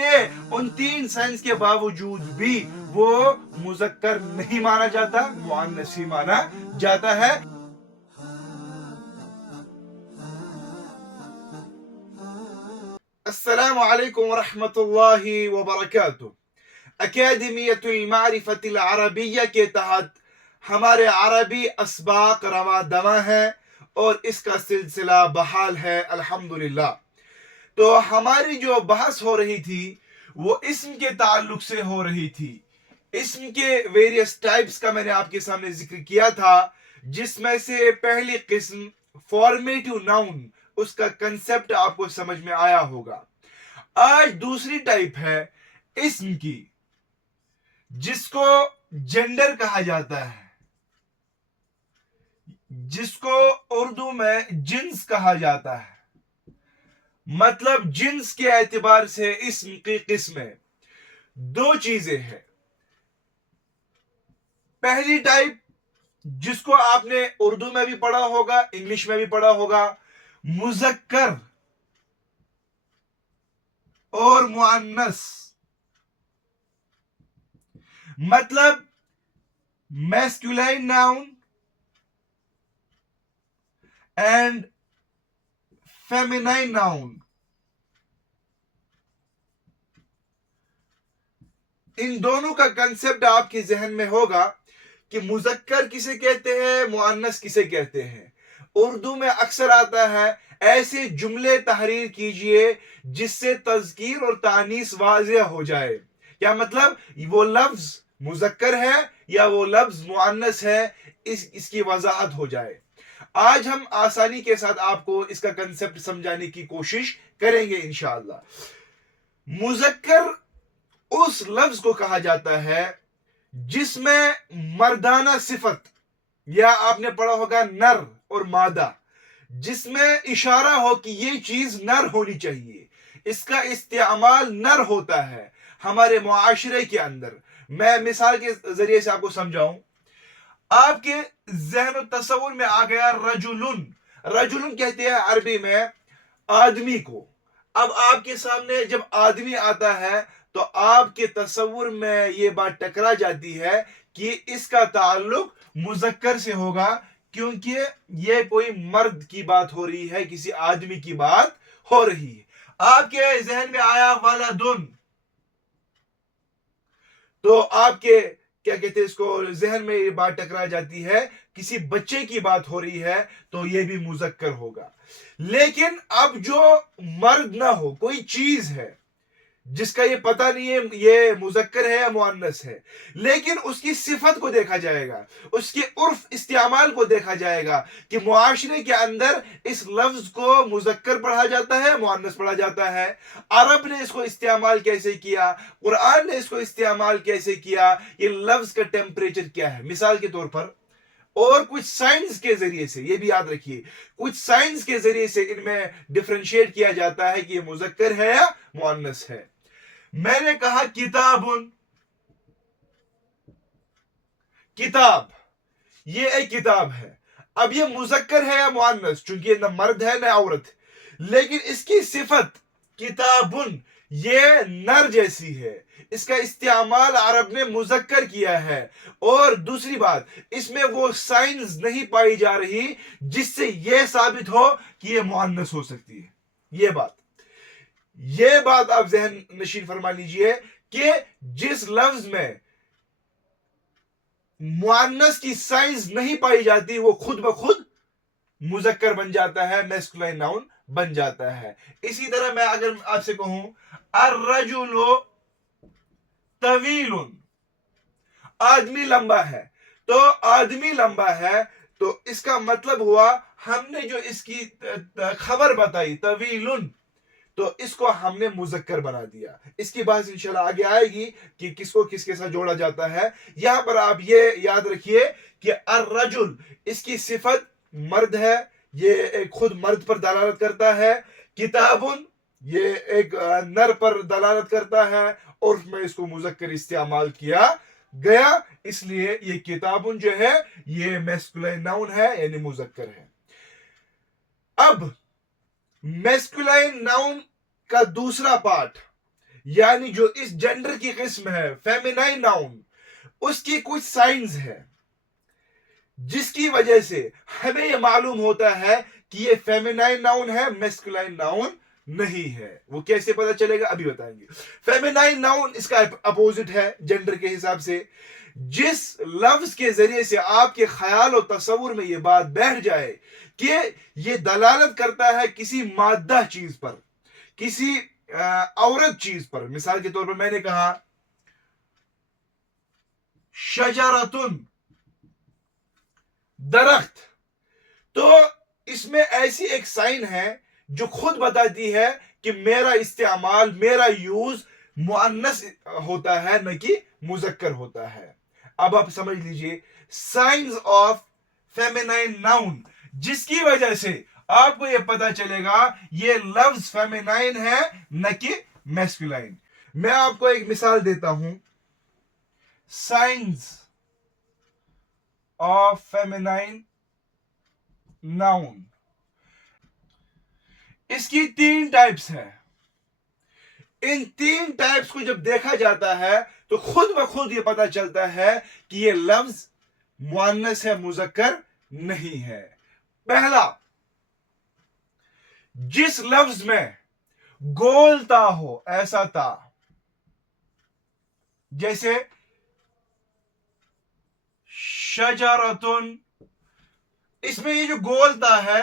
لیے ان 3 سائنس کے باوجود بھی وہ مذکر نہیں مانا جاتا، مؤنث ہی مانا جاتا ہے۔ السلام علیکم ورحمۃ اللہ وبرکاتہ۔ اکیڈمیت المعرفت العربیہ کے تحت ہمارے عربی اسباق رواں دواں ہے اور اس کا سلسلہ بحال ہے الحمدللہ۔ تو ہماری جو بحث ہو رہی تھی وہ اسم کے تعلق سے ہو رہی تھی۔ اسم کے ویریس ٹائپس کا میں نے آپ کے سامنے ذکر کیا تھا، جس میں سے پہلی قسم فارمیٹو ناؤن، اس کا کنسپٹ آپ کو سمجھ میں آیا ہوگا۔ آج دوسری ٹائپ ہے اسم کی، جس کو جینڈر کہا جاتا ہے، جس کو اردو میں جنس کہا جاتا ہے۔ مطلب جنس کے اعتبار سے اسم کی قسمیں دو چیزیں ہیں۔ پہلی ٹائپ، جس کو آپ نے اردو میں بھی پڑھا ہوگا، انگلش میں بھی پڑھا ہوگا، مذکر اور مؤنث، مطلب میسکولائن ناؤن اینڈ فیمینائن ناؤن۔ ان دونوں کا کنسپٹ آپ کے ذہن میں ہوگا کہ مذکر کسے کہتے ہیں، مؤنث کسے کہتے ہیں۔ اردو میں اکثر آتا ہے ایسے جملے تحریر کیجئے جس سے تذکیر اور تانیث واضح ہو جائے۔ کیا مطلب وہ لفظ مذکر ہے یا وہ لفظ مؤنث ہے، اس کی وضاحت ہو جائے۔ آج ہم آسانی کے ساتھ آپ کو اس کا کنسپٹ سمجھانے کی کوشش کریں گے انشاءاللہ۔ مذکر اس لفظ کو کہا جاتا ہے جس میں مردانہ صفت، یا آپ نے پڑھا ہوگا نر اور مادہ، جس میں اشارہ ہو کہ یہ چیز نر ہونی چاہیے، اس کا استعمال نر ہوتا ہے ہمارے معاشرے کے اندر۔ میں مثال کے ذریعے سے آپ کو سمجھاؤں۔ آپ کے ذہن و تصور میں آ گیا رجلن۔ رجلن کہتے ہیں عربی میں آدمی کو۔ اب آپ کے سامنے جب آدمی آتا ہے تو آپ کے تصور میں یہ بات ٹکرا جاتی ہے کہ اس کا تعلق مذکر سے ہوگا، کیونکہ یہ کوئی مرد کی بات ہو رہی ہے، کسی آدمی کی بات ہو رہی ہے۔ آپ کے ذہن میں آیا ولدن، تو آپ کے کیا کہتے ہیں اس کو، ذہن میں یہ بات ٹکرا جاتی ہے کسی بچے کی بات ہو رہی ہے تو یہ بھی مذکر ہوگا۔ لیکن اب جو مرد نہ ہو، کوئی چیز ہے جس کا یہ پتہ نہیں ہے یہ مذکر ہے یا مؤنث ہے، لیکن اس کی صفت کو دیکھا جائے گا، اس کے عرف استعمال کو دیکھا جائے گا کہ معاشرے کے اندر اس لفظ کو مذکر پڑھا جاتا ہے، مؤنث پڑھا جاتا ہے۔ عرب نے اس کو استعمال کیسے کیا، قرآن نے اس کو استعمال کیسے کیا، یہ لفظ کا ٹیمپریچر کیا ہے۔ مثال کے طور پر، اور کچھ سائنس کے ذریعے سے، یہ بھی یاد رکھیے، کچھ سائنس کے ذریعے سے ان میں ڈیفرینشیٹ کیا جاتا ہے کہ یہ مذکر ہے یا مؤنث ہے۔ میں نے کہا کتاب، کتاب، یہ ایک کتاب ہے۔ اب یہ مذکر ہے یا مؤنث، چونکہ یہ نہ مرد ہے نہ عورت، لیکن اس کی صفت کتابن یہ نر جیسی ہے، اس کا استعمال عرب نے مذکر کیا ہے۔ اور دوسری بات، اس میں وہ سائنس نہیں پائی جا رہی جس سے یہ ثابت ہو کہ یہ مؤنث ہو سکتی ہے۔ یہ بات آپ ذہن نشین فرما لیجئے کہ جس لفظ میں مؤنث کی سائنس نہیں پائی جاتی وہ خود بخود مذکر بن جاتا ہے، میسکولائن ناؤن بن جاتا ہے۔ اسی طرح میں اگر آپ سے کہوں الرجل طویل، آدمی لمبا ہے، تو آدمی لمبا ہے تو اس کا مطلب ہوا ہم نے جو اس کی خبر بتائی طویل، تو اس کو ہم نے مذکر بنا دیا۔ اس کی بات انشاءاللہ آگے آئے گی کہ کس کو کس کے ساتھ جوڑا جاتا ہے۔ یہاں پر آپ یہ یاد رکھیے کہ الرجل اس کی صفت مرد ہے، یہ ایک خود مرد پر دلالت کرتا ہے۔ کتابن یہ ایک نر پر دلالت کرتا ہے، اور میں اس کو مذکر استعمال کیا گیا، اس لیے یہ کتابن جو ہے یہ میسکولائن ناؤن ہے، یعنی مذکر ہے۔ اب میسکولائن ناؤن کا دوسرا پارٹ، یعنی جو اس جینڈر کی قسم ہے فیمینائن ناؤن، اس کی کچھ سائنز ہے جس کی وجہ سے ہمیں یہ معلوم ہوتا ہے کہ یہ فیمینائن ناؤن ہے، میسکولائن ناؤن نہیں ہے۔ وہ کیسے پتا چلے گا ابھی بتائیں گے۔ فیمینائن ناؤن اس کا اپوزٹ ہے جینڈر کے حساب سے۔ جس لفظ کے ذریعے سے آپ کے خیال و تصور میں یہ بات بیٹھ جائے کہ یہ دلالت کرتا ہے کسی مادہ چیز پر، کسی عورت چیز پر۔ مثال کے طور پر میں نے کہا شجرتن، درخت، تو اس میں ایسی ایک سائن ہے جو خود بتاتی ہے کہ میرا استعمال، میرا یوز مؤنث ہوتا ہے نہ کہ مذکر ہوتا ہے۔ اب آپ سمجھ لیجئے سائنز آف فیمینائن ناؤن، جس کی وجہ سے آپ کو یہ پتا چلے گا یہ لفظ فیمینائن ہے نہ کہ میسکولائن۔ میں آپ کو ایک مثال دیتا ہوں، سائنز آف فیمینائن ناؤن، اس کی 3 ٹائپس ہیں۔ ان 3 ٹائپس کو جب دیکھا جاتا ہے تو خود بخود یہ پتا چلتا ہے کہ یہ لفظ مؤنث ہے، مذکر نہیں ہے۔ پہلا، جس لفظ میں گول تا ہو، ایسا تا، جیسے شجرتن، اس میں یہ جو گول تا ہے،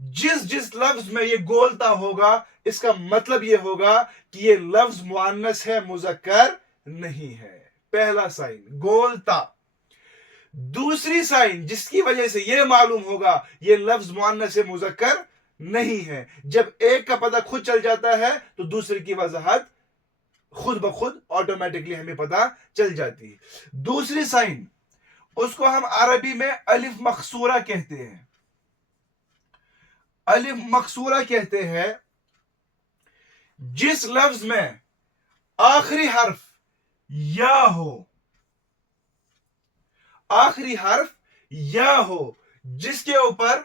جس لفظ میں یہ گول تا ہوگا اس کا مطلب یہ ہوگا کہ یہ لفظ مؤنث ہے، مذکر نہیں ہے۔ پہلا سائن گول تا۔ دوسری سائن جس کی وجہ سے یہ معلوم ہوگا یہ لفظ مؤنث ہے، مذکر نہیں ہے، جب ایک کا پتہ خود چل جاتا ہے تو دوسرے کی وضاحت خود بخود آٹومیٹکلی ہمیں پتہ چل جاتی ہے۔ دوسری سائن، اس کو ہم عربی میں الف مقصورہ کہتے ہیں۔ الف مقصورہ کہتے ہیں جس لفظ میں آخری حرف یا ہو، آخری حرف یا ہو، جس کے اوپر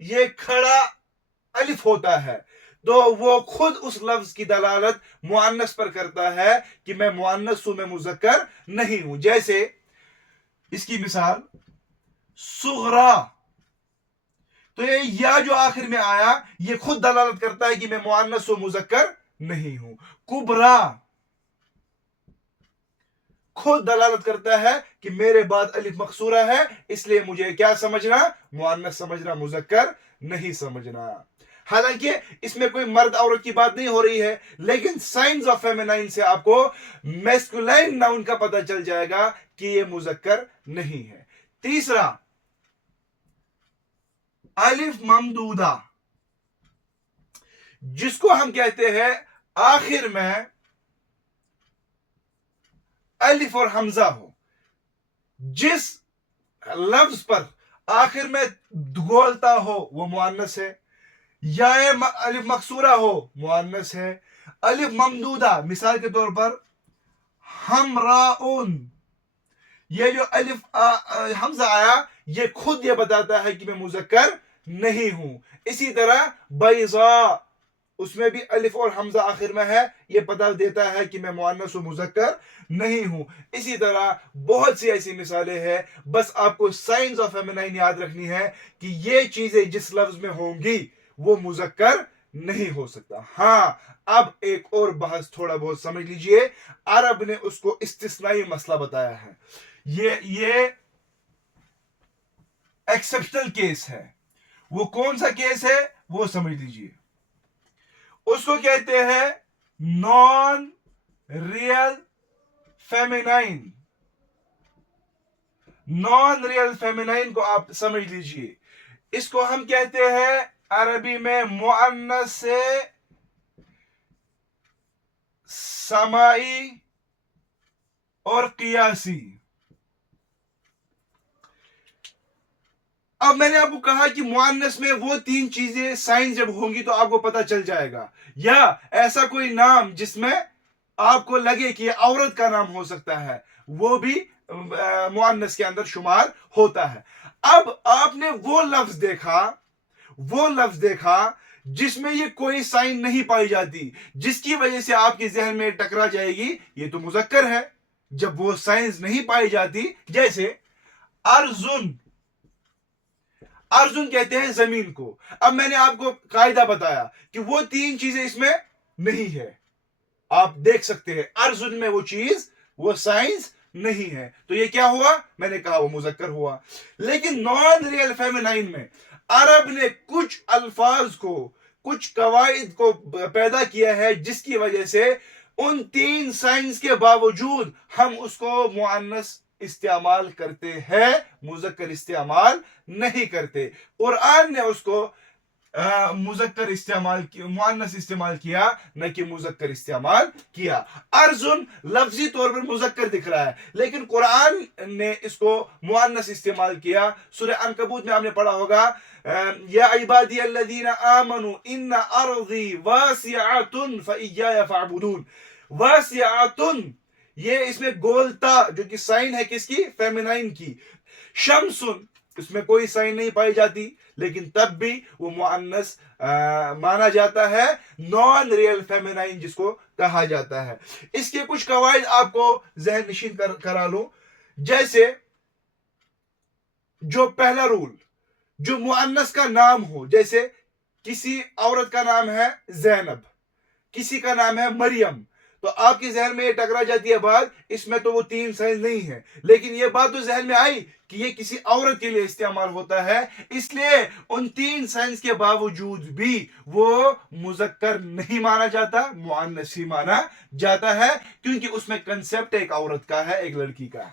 یہ کھڑا الف ہوتا ہے، تو وہ خود اس لفظ کی دلالت مؤنث پر کرتا ہے کہ میں مؤنث ہوں، میں مذکر نہیں ہوں۔ جیسے اس کی مثال صغرا، تو یہ یا جو آخر میں آیا یہ خود دلالت کرتا ہے کہ میں مؤنث و مذکر نہیں ہوں۔ کبرا خود دلالت کرتا ہے کہ میرے بعد الف مقصورہ ہے، اس لیے مجھے کیا سمجھنا، مؤنث سمجھنا، مذکر نہیں سمجھنا۔ حالانکہ اس میں کوئی مرد عورت کی بات نہیں ہو رہی ہے، لیکن سائنز آف فیمینائن سے آپ کو میسکولائن ناؤن کا پتہ چل جائے گا کہ یہ مذکر نہیں ہے۔ تیسرا، الف ممدودہ، جس کو ہم کہتے ہیں آخر میں الف اور حمزہ ہو، جس لفظ پر آخر میں گولتا ہو وہ مؤنث ہے، یا الف مقصورہ ہو مؤنث ہے۔ الف ممدودہ، مثال کے طور پر ہمراؤن، یہ جو الف حمزہ آیا یہ خود یہ بتاتا ہے کہ میں مذکر نہیں ہوں۔ اسی طرح بیضاء، اس میں بھی الف اور حمزہ آخر میں ہے، یہ پتہ دیتا ہے کہ میں مؤنث و مذکر نہیں ہوں۔ اسی طرح بہت سی ایسی مثالیں ہیں، بس آپ کو سائنز آف فیمینائن یاد رکھنی ہے کہ یہ چیزیں جس لفظ میں ہوں گی وہ مذکر نہیں ہو سکتا۔ ہاں، اب ایک اور بحث تھوڑا بہت سمجھ لیجئے، عرب نے اس کو استثنائی مسئلہ بتایا ہے۔ یہ ایکسپشنل کیس ہے۔ وہ کون سا کیس ہے وہ سمجھ لیجئے۔ اس کو کہتے ہیں نان ریئل فیمینائن۔ نان ریئل فیمینائن کو آپ سمجھ لیجئے، اس کو ہم کہتے ہیں عربی میں مؤنث سمائی اور قیاسی۔ اب میں نے آپ کو کہا کہ مؤنث میں وہ 3 چیزیں سائن جب ہوں گی تو آپ کو پتہ چل جائے گا، یا ایسا کوئی نام جس میں آپ کو لگے کہ یہ عورت کا نام ہو سکتا ہے، وہ بھی مؤنث کے اندر شمار ہوتا ہے۔ اب آپ نے وہ لفظ دیکھا جس میں یہ کوئی سائن نہیں پائی جاتی، جس کی وجہ سے آپ کے ذہن میں ٹکرا جائے گی یہ تو مذکر ہے جب وہ سائنس نہیں پائی جاتی. جیسے ارزن، ارزن کہتے ہیں زمین کو. اب میں نے آپ کو قاعدہ بتایا کہ وہ تین چیزیں اس میں نہیں ہے. آپ دیکھ سکتے ہیں ارزن میں وہ چیز، وہ سائنس نہیں ہے، تو یہ کیا ہوا؟ میں نے کہا وہ مذکر ہوا. لیکن نان ریئل فیمینائن میں عرب نے کچھ الفاظ کو، کچھ قواعد کو پیدا کیا ہے جس کی وجہ سے ان تین سائنس کے باوجود ہم اس کو مؤنث استعمال کرتے ہیں، مذکر استعمال نہیں کرتے. قرآن نے اس کو مذکر استعمال کیا، مؤنث استعمال کیا، نہ کہ مذکر استعمال کیا. ارزن لفظی طور پر مذکر دکھ رہا ہے لیکن قرآن نے اس کو مؤنث استعمال کیا. سورہ عنکبوت میں آپ نے پڑھا ہوگا یا عبادی الذین آمنوا ان ارضی واسعۃ فإیایا فاعبدون. واسعۃ، یہ اس میں گولتا جو کہ سائن ہے کس کی؟ فیمینائن کی. شمسن، اس میں کوئی سائن نہیں پائی جاتی لیکن تب بھی وہ مؤنث مانا جاتا ہے، نان ریئل فیمینائن جس کو کہا جاتا ہے. اس کے کچھ قواعد آپ کو ذہن نشین کرا لوں. جیسے جو پہلا رول، جو مؤنث کا نام ہو، جیسے کسی عورت کا نام ہے زینب، کسی کا نام ہے مریم، تو آپ کے ذہن میں یہ ٹکرا جاتی ہے بات اس میں تو وہ تین سائنس نہیں ہے، لیکن یہ بات تو ذہن میں آئی کہ یہ کسی عورت کے لیے استعمال ہوتا ہے، اس لیے ان تین سائنس کے باوجود بھی وہ مذکر نہیں مانا جاتا، مؤنث ہی مانا جاتا ہے، کیونکہ اس میں کنسپٹ ایک عورت کا ہے، ایک لڑکی کا.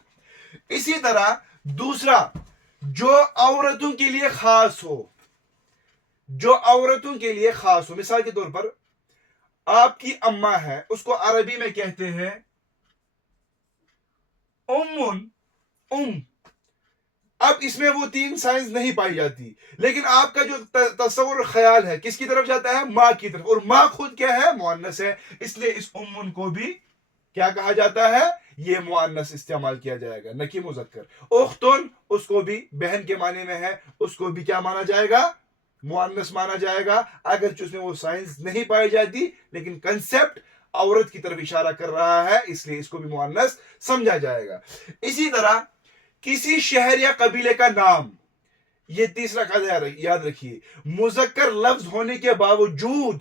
اسی طرح دوسرا، جو عورتوں کے لیے خاص ہو، جو عورتوں کے لیے خاص ہو. مثال کے طور پر آپ کی اماں ہے، اس کو عربی میں کہتے ہیں ام. اب اس میں وہ تین سائنس نہیں پائی جاتی لیکن آپ کا جو تصور خیال ہے کس کی طرف جاتا ہے؟ ماں کی طرف، اور ماں خود کیا ہے؟ مؤنث ہے، اس لیے اس ام کو بھی کیا کہا جاتا ہے؟ یہ مؤنث استعمال کیا جائے گا، نہ کہ مذکر. اختن، اس کو بھی بہن کے معنی میں ہے، اس کو بھی کیا مانا جائے گا؟ مؤنث مانا جائے گا، اگرچہ اس میں وہ سائنس نہیں پائی جاتی لیکن کنسپٹ عورت کی طرف اشارہ کر رہا ہے، اس لیے اس کو بھی مؤنث سمجھا جائے گا. اسی طرح کسی شہر یا قبیلے کا نام، یہ تیسرا قاعدہ یاد رکھیے، مذکر لفظ ہونے کے باوجود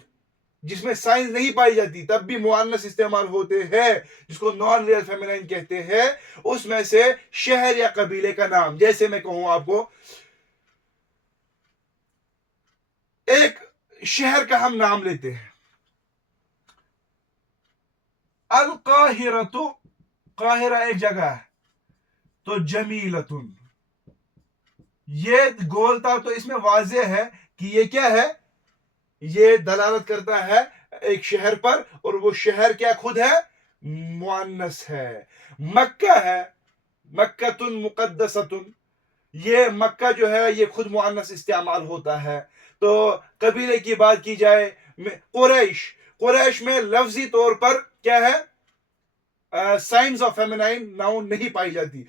جس میں سائنس نہیں پائی جاتی تب بھی مؤنث استعمال ہوتے ہیں، جس کو نان ریئل فیمینائن کہتے ہیں. اس میں سے شہر یا قبیلے کا نام، جیسے میں کہوں آپ کو ایک شہر کا ہم نام لیتے ہیں، القاہرۃ، قاہرہ ایک جگہ ہے، تو جمیلتن، یہ گولتا تو اس میں واضح ہے کہ یہ کیا ہے؟ یہ دلالت کرتا ہے ایک شہر پر، اور وہ شہر کیا خود ہے؟ مؤنث ہے. مکہ ہے، مکتن مقدستن، یہ مکہ جو ہے یہ خود مؤنث استعمال ہوتا ہے. تو قبیلے کی بات کی جائے، قریش، قریش میں لفظی طور پر کیا ہے؟ سائنس آف فیمینائن ناؤن نہیں پائی جاتی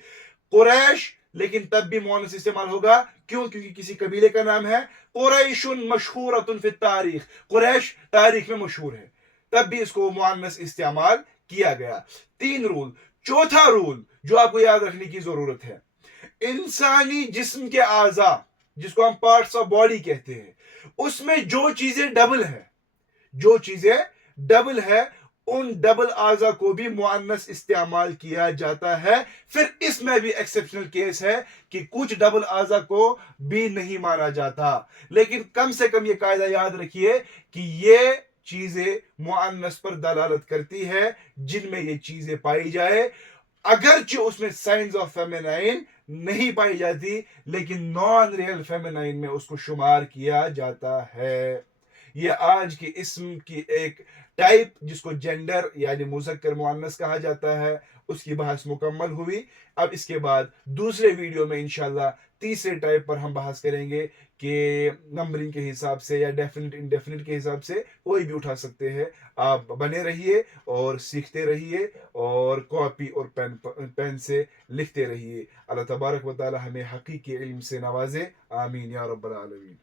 قریش، لیکن تب بھی مؤنث استعمال ہوگا. کیوں؟ کیونکہ کسی قبیلے کا نام ہے. قریش مشہورۃ فی التاریخ، قریش تاریخ میں مشہور ہے، تب بھی اس کو مؤنث استعمال کیا گیا. تین رول. چوتھا رول جو آپ کو یاد رکھنے کی ضرورت ہے، انسانی جسم کے اعضاء جس کو ہم پارٹس آف باڈی کہتے ہیں، اس میں جو چیزیں ڈبل ہے، جو چیزیں ڈبل ہے، ان ڈبل اعضاء کو بھی مؤنث استعمال کیا جاتا ہے. پھر اس میں بھی ایکسیپشنل کیس ہے کہ کچھ ڈبل اعضاء کو بھی نہیں مانا جاتا، لیکن کم سے کم یہ قاعدہ یاد رکھیے کہ یہ چیزیں مؤنث پر دلالت کرتی ہے جن میں یہ چیزیں پائی جائے، اگرچہ اس میں سائنس آف فیمینائن نہیں پائی جاتی لیکن نان ریئل فیمینائن میں اس کو شمار کیا جاتا ہے. یہ آج کے اسم کی ایک ٹائپ جس کو جینڈر یعنی مذکر مؤنث کہا جاتا ہے، اس کی بحث مکمل ہوئی. اب اس کے بعد دوسرے ویڈیو میں انشاءاللہ تیسرے ٹائپ پر ہم بحث کریں گے کہ نمبرنگ کے حساب سے یا ڈیفینٹ انڈیفینٹ کے حساب سے کوئی بھی اٹھا سکتے ہیں. آپ بنے رہیے اور سیکھتے رہیے اور کاپی اور پین سے لکھتے رہیے. اللہ تبارک و تعالی ہمیں حقیقی علم سے نوازے، آمین یا رب العالمین.